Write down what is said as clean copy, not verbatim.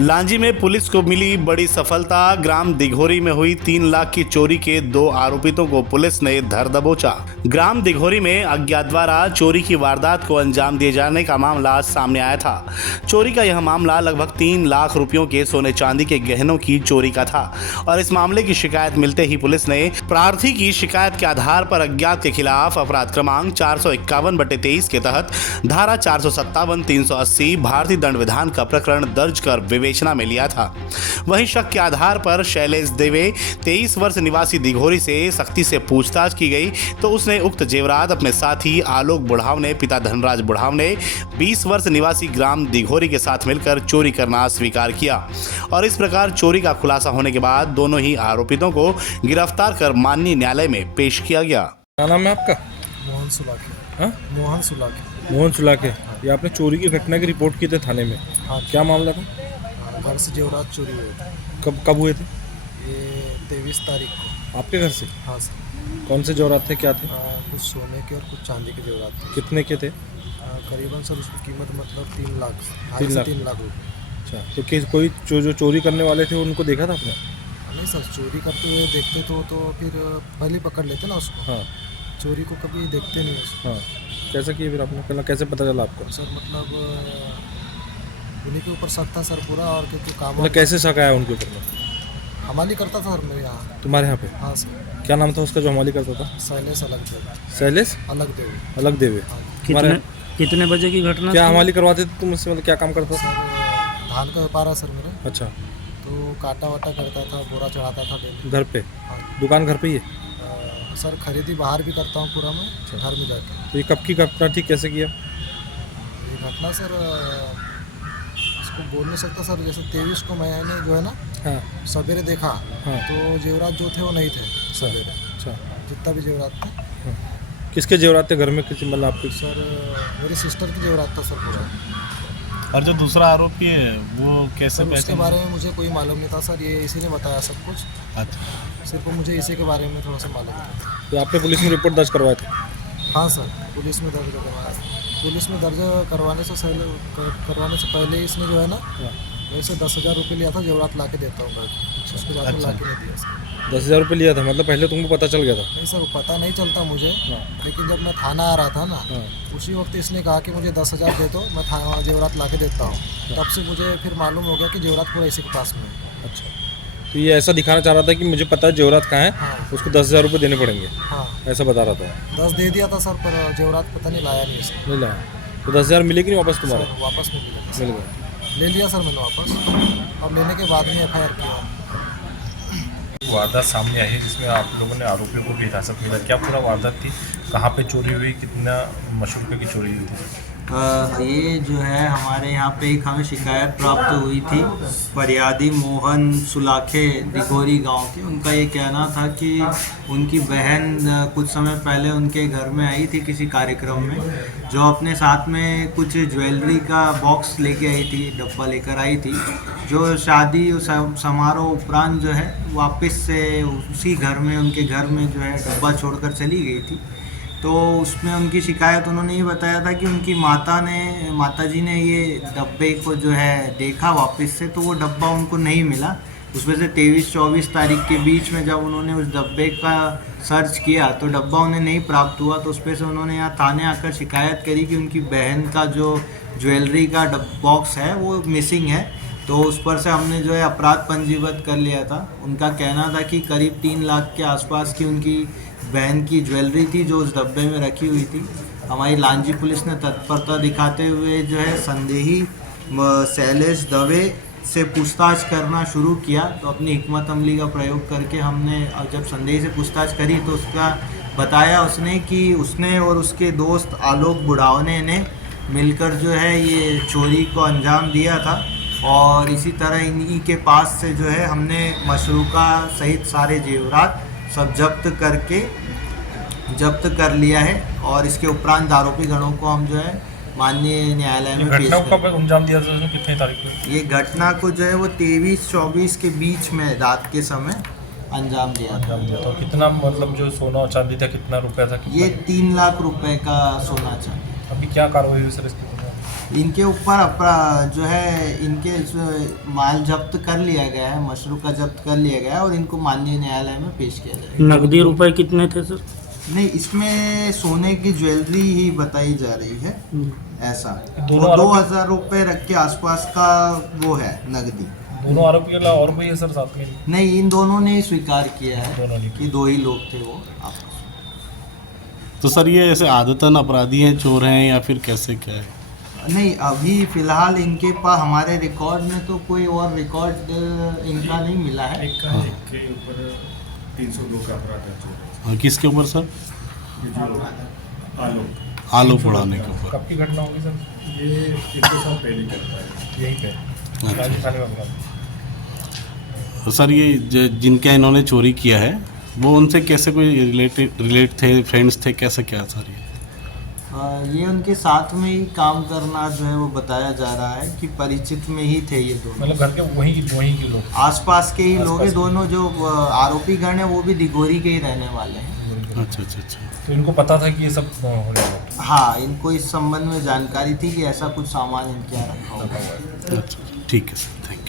लांजी में पुलिस को मिली बड़ी सफलता। ग्राम दिघोरी में हुई 3 लाख की चोरी के 2 आरोपितों को पुलिस ने धर दबोचा। ग्राम दिघोरी में अज्ञात द्वारा चोरी की वारदात को अंजाम दिए जाने का मामला सामने आया था। चोरी का यह मामला लगभग 3 लाख रुपयों के सोने चांदी के गहनों की चोरी का था और इस मामले की शिकायत मिलते ही पुलिस ने प्रार्थी की शिकायत के आधार पर अज्ञात के खिलाफ अपराध क्रमांक 451/23 के तहत धारा 457, 380 भारतीय दंड विधान का प्रकरण दर्ज कर विवेचना में लिया था। वहीं शक के आधार पर शैलेश देवे 23 वर्ष निवासी दिघोरी से सख्ती से पूछताछ की गई तो उसने उक्त जेवरात अपने साथी आलोक बुढ़ावने पिता धनराज बुढ़ावने 20 वर्ष निवासी ग्राम दिघोरी के साथ मिलकर चोरी करना स्वीकार किया और इस प्रकार चोरी का खुलासा होने के बाद दोनों ही आरोपितों को गिरफ्तार कर माननीय न्यायालय में पेश किया गया। क्या नाम है आपका? मोहन सुलाखे। हाँ? मोहन सुलाखे। ये आपने चोरी की घटना की रिपोर्ट की थी थाने में। हाँ। क्या मामला था? घर से जेवरात चोरी हुए थे। कब हुए थे? ये 23 तारीख को। आपके घर से? हाँ सर। कौन से जेवरात थे, क्या थे? कुछ सोने के और कुछ चांदी के जेवरात थे। कितने के थे? करीबन सर उसकी कीमत मतलब 3 लाख, 3 लाख रुपये। अच्छा, तो कोई जो चोरी करने वाले थे उनको देखा था आपने? नहीं सर, चोरी करते हुए देखते तो फिर पहले पकड़ लेते ना उसको। हाँ। चोरी को कभी देखते नहीं उसको। हाँ, कैसे किए फिर आपने? पहले कैसे पता चला आपको? सर मतलब उन्हीं के ऊपर शक था सर पूरा, और क्योंकि काम मतलब कैसे शक आया उनके ऊपर में? हमाली करता था सर मेरे यहाँ। तुम्हारे यहाँ पे? हाँ सर। क्या नाम था उसका जो हमाली करता था? शैलेश अलग देव। शैलेश अलग देवे। कितने बजे की घटना? क्या हमाली करवाते थे तुम उससे? मतलब क्या काम करता था? सर धान का व्यापार है सर मेरा। अच्छा, तो काटा वाटा करता था, बोरा चढ़ाता था डेली। घर पे? हाँ। दुकान घर पे ही है? सर खरीदी बाहर भी करता हूँ पूरा मैं, घर में जाकर। तो ये कब की घटना थी, कैसे किया? ये घटना सर इसको बोल नहीं सकता सर। जैसे 23 को मैंने जो है ना हाँ। सवेरे देखा। हाँ। तो जेवरात जो थे वो नहीं थे सवेरे। अच्छा, जितना भी जेवरात थे। हाँ। किसके जेवरात थे घर में? किसी मतलब आपके? सर मेरी सिस्टर की जेवरात था सर पूरा। और जो दूसरा आरोपी है वो कैसे? सर उसके बारे में मुझे कोई मालूम नहीं था सर, ये इसी ने बताया सब कुछ। अच्छा, सिर्फ मुझे इसी के बारे में थोड़ा सा मालूम था। तो आपने पुलिस में रिपोर्ट दर्ज करवाए थे? हाँ सर, पुलिस में दर्ज करवाया। पुलिस में दर्ज करवाने से पहले इसने जो है ना वैसे 10,000 रुपये लिया था, जेवरात ला के देता हूँ घर। उसके बाद में ला के नहीं दिया सर। 10,000 रुपये लिया था? मतलब पहले तुमको पता चल गया था? नहीं सर, वो पता नहीं चलता मुझे। हाँ। लेकिन जब मैं थाना आ रहा था ना, उसी वक्त इसने कहा कि मुझे 10,000 दे दो, मैं थाना जेवरात ला के देता हूँ। तब से मुझे फिर मालूम हो गया कि जेवरात पूरा इसी के पास में है। अच्छा, तो ये ऐसा दिखाना चाह रहा था कि मुझे पता है जेवरात कहाँ है। हाँ। उसको 10,000 रुपये देने पड़ेंगे, हाँ। ऐसा बता रहा था। 10 दे दिया था सर, पर जेवरात पता नहीं लाया नहीं इसने। नहीं लाया? तो 10,000 मिले कि नहीं वापस तुम्हारे? सर वापस नहीं मिला। मिल गए? ले लिया सर मैंने वापस, और लेने के बाद में FIR किया। वारदात सामने आई है जिसमें आप लोगों ने आरोपियों को भी हिरासत में लिया। क्या पूरा वारदात थी, कहाँ पे चोरी हुई, कितना मशहूर रुपये की चोरी हुई थी? ये जो है हमारे यहाँ पे एक हमें शिकायत प्राप्त हुई थी फरियादी मोहन सुलाखे दिघोरी गांव के। उनका ये कहना था कि उनकी बहन कुछ समय पहले उनके घर में आई थी किसी कार्यक्रम में, जो अपने साथ में कुछ ज्वेलरी का बॉक्स लेके आई थी, डब्बा लेकर आई थी, जो शादी समारोह उपरांत जो है वापस से उसी घर में, उनके घर में जो है डब्बा छोड़कर चली गई थी। तो उसमें उनकी शिकायत उन्होंने ये बताया था कि उनकी माताजी ने ये डब्बे को जो है देखा वापस से, तो वो डब्बा उनको नहीं मिला। उसमें से 23-24 तारीख के बीच में जब उन्होंने उस डब्बे का सर्च किया तो डब्बा उन्हें नहीं प्राप्त हुआ। तो उस पर से उन्होंने यहाँ थाने आकर शिकायत करी कि उनकी बहन का जो ज्वेलरी का बॉक्स है वो मिसिंग है। तो उस पर से हमने जो है अपराध पंजीबद्ध कर लिया था। उनका कहना था कि करीब 3 लाख के आसपास की उनकी बहन की ज्वेलरी थी जो उस डब्बे में रखी हुई थी। हमारी लांजी पुलिस ने तत्परता दिखाते हुए जो है संदेही शैलेश दवे से पूछताछ करना शुरू किया। तो अपनी हिकमत अमली का प्रयोग करके हमने जब संदेही से पूछताछ करी तो उसका बताया उसने कि उसने और उसके दोस्त आलोक बुढ़ावने ने मिलकर जो है ये चोरी को अंजाम दिया था। और इसी तरह इन्हीं के पास से जो है हमने मशरूका सहित सारे जेवरात सब जब्त कर लिया है। और इसके उपरांत आरोपी गणों को हम जो है माननीय न्यायालय में पेश घटना कब अंजाम दिया था? कितनी तारीख को? ये घटना को जो है वो 23-24 के बीच में रात के समय अंजाम दिया था। तो कितना मतलब जो सोना और चांदी था, कितना रुपया था? ये 3 लाख रुपए का सोना चांदी। अभी क्या कार्रवाई हुई सर इसकी? इनके ऊपर जो है इनके माल जब्त कर लिया गया है, मशरूम का जब्त कर लिया गया है और इनको माननीय न्यायालय में पेश किया जाएगा। नकदी रुपए कितने थे सर? नहीं, इसमें सोने की ज्वेलरी ही बताई जा रही है ऐसा। दोनों तो 2000 रुपये रख के आसपास का वो है नकदी। दोनों आरोपी के अलावा और भी है सर साथ में? नहीं, इन दोनों ने स्वीकार किया दोनों ने है कि 2 ही लोग थे वो आपस में। तो सर ये ऐसे आदतन अपराधी हैं, चोर हैं या फिर कैसे क्या है? नहीं, अभी फिलहाल इनके पास हमारे रिकॉर्ड में तो कोई और रिकॉर्ड इनका नहीं मिला है। एक के ऊपर 302 का अपराध है। हाँ, किसके ऊपर सर? ये जो आलोक उड़ाने के ऊपर। कब की घटना होगी सर? ये 1 साल पहले करता है। यहीं पे अच्छा। राजू थाने में अपराध। तो सर ये जिनके इन्होंने चोरी किया है वो उनसे कैसे कोई रिलेट थे, फ्रेंड्स थे, कैसे क्या सर ये? ये उनके साथ में ही काम करना जो है वो बताया जा रहा है कि परिचित में ही थे ये दोनों। मतलब घर के वहीं के लोग? आसपास के ही लोग हैं दोनों। जो आरोपी गण है वो भी दिघोरी के ही रहने वाले हैं। अच्छा अच्छा अच्छा। तो इनको पता था कि ये सब हो रहा है? हाँ, इनको इस संबंध में जानकारी थी कि ऐसा कुछ सामान इनके यहाँ रखा होगा। अच्छा ठीक है सर, थैंक यू।